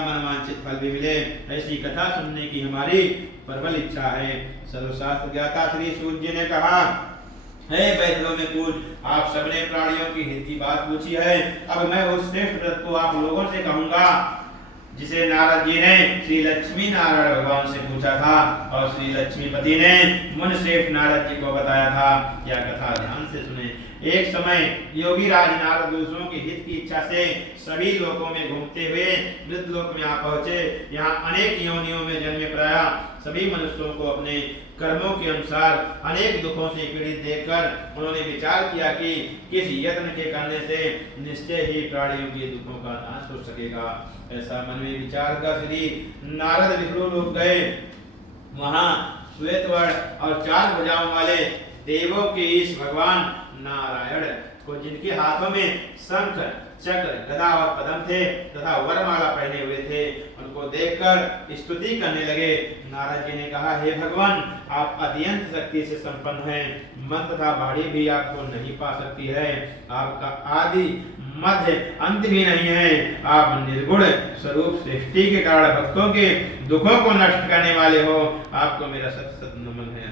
मनवांछित फल भी मिले, ऐसी कथा सुनने की हमारी प्रबल इच्छा है। सर्वशास्त्र ज्ञाता श्री सूत जी ने कहा, हे बैठलो में पूज, आप सबने प्राणियों की हित की बात पूछी है। अब मैं उस श्रेष्ठ व्रत को आप लोगों से कहूंगा जिसे नारद जी ने श्री लक्ष्मी नारायण भगवान से पूछा था और श्री लक्ष्मीपति ने मुनि श्रेष्ठ नारद जी को बताया था। यह कथा ध्यान से सुने। एक समय योगी राज नारद दूसरों के हित की इच्छा से सभी लोकों में घूमते हुए मृतलोक में आ पहुंचे। यहाँ अनेक योनियों में जन्मे प्राय सभी मनुष्यों को अपने कर्मों के अनुसार अनेक दुखों से पीड़ित देखकर उन्होंने विचार किया कि किस यत्न के करने से निश्चय ही प्राणियों के दुखों का नाश हो सकेगा। ऐसा मन में विचार कर श्री नारद विष्णु लोक गए। वहां श्वेत वर्ण और 4 भुजाओं वाले देवों के ईश भगवान नारायण को, जिनके हाथों में शंख चक्र गदा और पद्म थे तथा वरमाला पहने हुए थे, उनको देखकर स्तुति करने लगे। नारद जी ने कहा, हे भगवान, आप अत्यंत शक्ति से संपन्न हैं, मन तथा वाणी भी आपको नहीं पा सकती है। आपका आदि मध्य अंत भी नहीं है। आप निर्गुण स्वरूप सृष्टि के कारण भक्तों के दुखों को नष्ट करने वाले हो। आपको मेरा सत सत नमन है।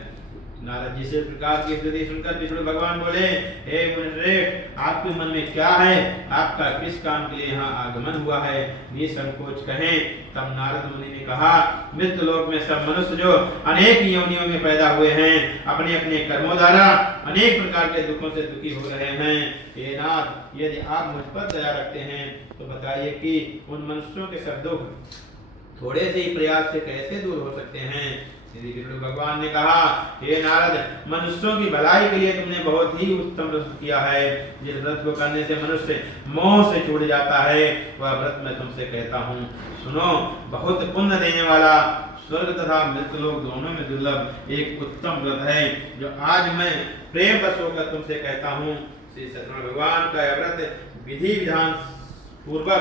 नारद जी से प्रकार की स्तुति सुनकर विष्णु भगवान बोले, हे मुनिश्रेष्ठ, आपके मन में क्या है? आपका किस काम के लिए यहाँ आगमन हुआ है? निसंकोच कहें। तब नारद मुनि ने कहा, मृत्युलोक में सब मनुष्य जो अनेक योनियों में पैदा हुए हैं, अपने अपने कर्मों द्वारा अनेक प्रकार के दुखों से दुखी हो रहे हैं। हे नाथ, यदि आप मुझ पर दया रखते हैं तो बताइए कि उन मनुष्यों के सब दुख थोड़े से ही प्रयास से कैसे दूर हो सकते हैं? श्री विष्णु भगवान ने कहा, हे नारद, मनुष्यों की भलाई के लिए तुमने बहुत ही उत्तम व्रत किया है। जिस व्रत को करने से मनुष्य मोह से छूट जाता है, वह व्रत मैं तुमसे कहता हूँ। सुनो, बहुत पुण्य देने वाला, स्वर्ग तथा मृत्युलोक दोनों में दुर्लभ एक उत्तम व्रत है, जो आज मैं प्रेम बस होकर तुमसे कहता हूँ। श्री सत्यनारायण भगवान का यह व्रत विधि विधान पूर्वक